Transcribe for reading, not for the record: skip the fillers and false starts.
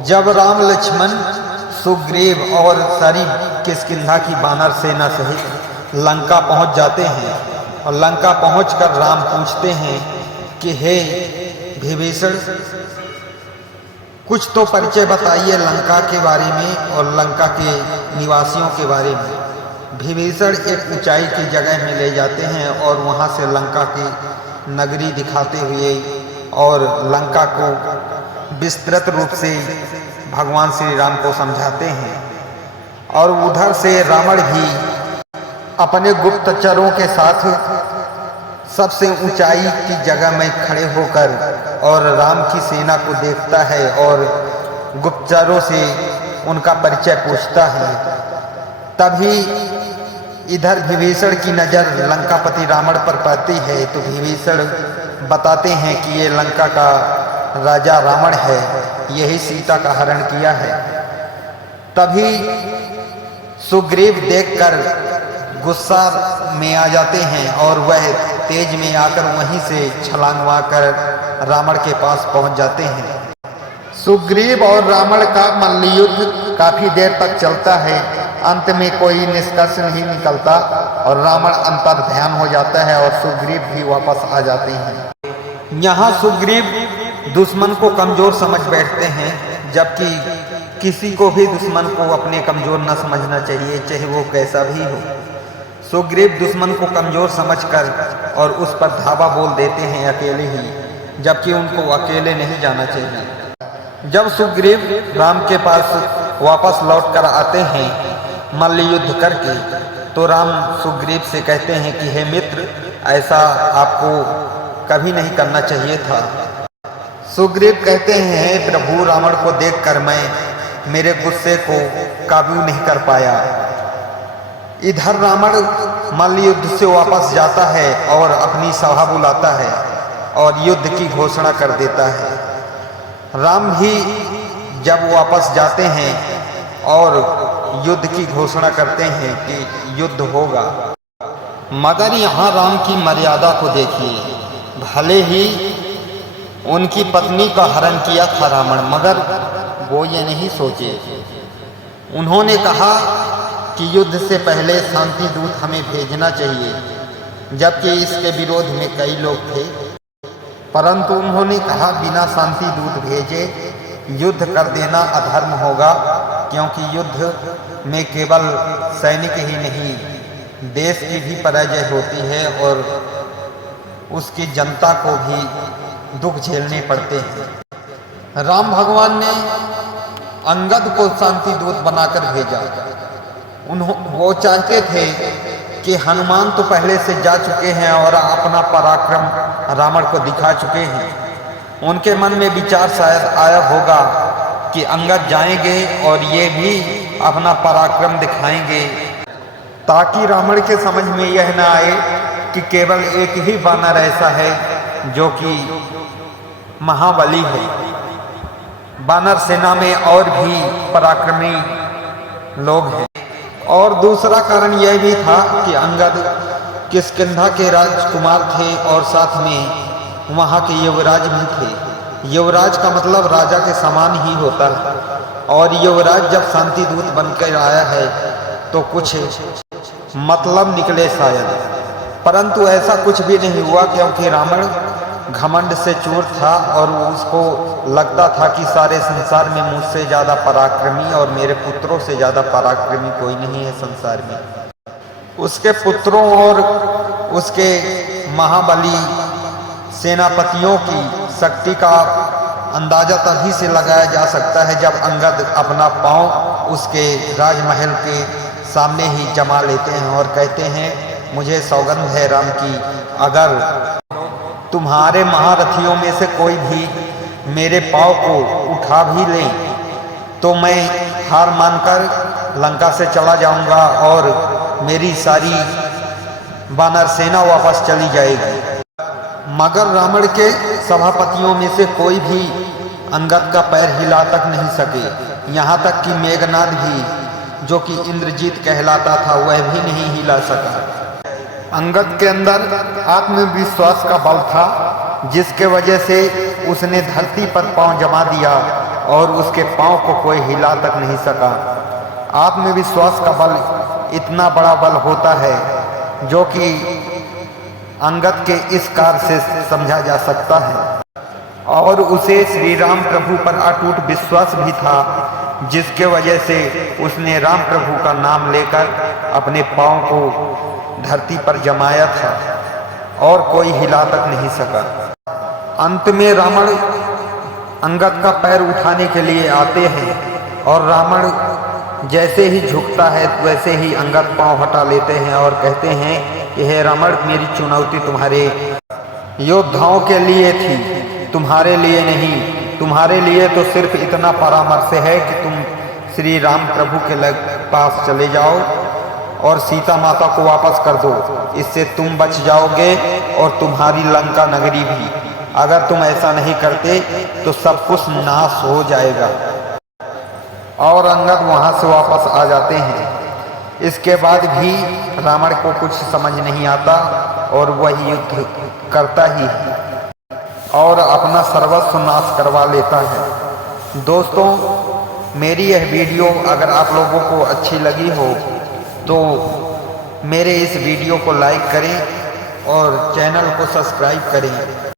जब राम लक्ष्मण सुग्रीव और सारी किष्किंधा की वानर सेना सहित लंका पहुंच जाते हैं और लंका पहुंचकर राम पूछते हैं कि हे विभीषण, कुछ तो परिचय बताइए लंका के बारे में और लंका के निवासियों के बारे में। विभीषण एक ऊंचाई की जगह में ले जाते हैं और वहां से लंका की नगरी दिखाते हुए और लंका को विस्तृत रूप से भगवान श्री राम को समझाते हैं। और उधर से रावण भी अपने गुप्तचरों के साथ सबसे ऊंचाई की जगह में खड़े होकर और राम की सेना को देखता है और गुप्तचरों से उनका परिचय पूछता है। तभी इधर विभीषण की नज़र लंकापति रावण पर पड़ती है तो विभीषण बताते हैं कि ये लंका का राजा रावण है, यही सीता का हरण किया है। तभी सुग्रीव देखकर गुस्सा में आ जाते हैं और वह तेज में आकर वहीं से छलांग मारकर रावण के पास पहुंच जाते हैं। सुग्रीव और रावण का मल्लयुद्ध काफी देर तक चलता है। अंत में कोई निष्कर्ष नहीं निकलता और रावण अंतर्ध्यान हो जाता है और सुग्रीव भी वापस आ जाते हैं। यहाँ सुग्रीव दुश्मन को कमजोर समझ बैठते हैं, जबकि किसी को भी दुश्मन को अपने कमजोर न समझना चाहिए, चाहे वो कैसा भी हो। सुग्रीव दुश्मन को कमजोर समझकर और उस पर धावा बोल देते हैं अकेले ही, जबकि उनको अकेले नहीं जाना चाहिए। जब सुग्रीव राम के पास वापस लौट कर आते हैं मल्ल युद्ध करके, तो राम सुग्रीव से कहते हैं कि हे मित्र, ऐसा आपको कभी नहीं करना चाहिए था। सुग्रीव कहते हैं, हे प्रभु, रावण को देखकर मैं मेरे गुस्से को काबू नहीं कर पाया। इधर रावण मल्ल युद्ध से वापस जाता है और अपनी सभा बुलाता है और युद्ध की घोषणा कर देता है। राम भी जब वापस जाते हैं और युद्ध की घोषणा करते हैं कि युद्ध होगा, मगर यहाँ राम की मर्यादा को देखिए। भले ही उनकी पत्नी का हरण किया था रावण, मगर वो ये नहीं सोचे। उन्होंने कहा कि युद्ध से पहले शांति दूत हमें भेजना चाहिए, जबकि इसके विरोध में कई लोग थे। परंतु उन्होंने कहा बिना शांति दूत भेजे युद्ध कर देना अधर्म होगा, क्योंकि युद्ध में केवल सैनिक ही नहीं, देश की भी पराजय होती है और उसकी जनता को भी दुख झेलने पड़ते हैं। राम भगवान ने अंगद को शांति दूत बनाकर भेजा। वो चाहते थे कि हनुमान तो पहले से जा चुके हैं और अपना पराक्रम रावण को दिखा चुके हैं। उनके मन में विचार शायद आया होगा कि अंगद जाएंगे और ये भी अपना पराक्रम दिखाएंगे, ताकि रावण के समझ में यह न आए कि केवल एक ही वानर ऐसा है जो कि महाबली है। वानर सेना में और भी पराक्रमी लोग हैं। और दूसरा कारण यह भी था कि अंगद किष्किंधा के राजकुमार थे और साथ में वहाँ के युवराज भी थे। युवराज का मतलब राजा के समान ही होता है, और युवराज जब शांति दूत बनकर आया है तो कुछ मतलब निकले शायद। परंतु ऐसा कुछ भी नहीं हुआ, क्योंकि रावण घमंड से चूर था और उसको लगता था कि सारे संसार में मुझसे ज़्यादा पराक्रमी और मेरे पुत्रों से ज़्यादा पराक्रमी कोई नहीं है संसार में। उसके पुत्रों और उसके महाबली सेनापतियों की शक्ति का अंदाजा तभी से लगाया जा सकता है जब अंगद अपना पांव उसके राजमहल के सामने ही जमा लेते हैं और कहते हैं, मुझे सौगंध है राम की, अगर तुम्हारे महारथियों में से कोई भी मेरे पांव को उठा भी ले तो मैं हार मानकर लंका से चला जाऊंगा और मेरी सारी वानर सेना वापस चली जाएगी। मगर रावण के सभापतियों में से कोई भी अंगद का पैर हिला तक नहीं सके। यहाँ तक कि मेघनाद भी, जो कि इंद्रजीत कहलाता था, वह भी नहीं हिला सका। अंगद के अंदर आत्मविश्वास का बल था, जिसके वजह से उसने धरती पर पांव जमा दिया और उसके पांव को कोई हिला तक नहीं सका। आत्मविश्वास का बल इतना बड़ा बल होता है जो कि अंगद के इस कार्य से समझा जा सकता है। और उसे श्री राम प्रभु पर अटूट विश्वास भी था, जिसके वजह से उसने राम प्रभु का नाम लेकर अपने पांव को धरती पर जमाया था और कोई हिला तक नहीं सका। अंत में रावण अंगद का पैर उठाने के लिए आते हैं और रावण जैसे ही झुकता है वैसे ही अंगद पांव हटा लेते हैं और कहते हैं कि हे रावण, मेरी चुनौती तुम्हारे योद्धाओं के लिए थी, तुम्हारे लिए नहीं। तुम्हारे लिए तो सिर्फ इतना परामर्श है कि तुम श्री राम प्रभु के पास चले जाओ और सीता माता को वापस कर दो, इससे तुम बच जाओगे और तुम्हारी लंका नगरी भी। अगर तुम ऐसा नहीं करते तो सब कुछ नाश हो जाएगा। और अंगद वहां से वापस आ जाते हैं। इसके बाद भी रावण को कुछ समझ नहीं आता और वह युद्ध करता ही है और अपना सर्वस्व नाश करवा लेता है। दोस्तों, मेरी यह वीडियो अगर आप लोगों को अच्छी लगी हो तो मेरे इस वीडियो को लाइक करें और चैनल को सब्सक्राइब करें।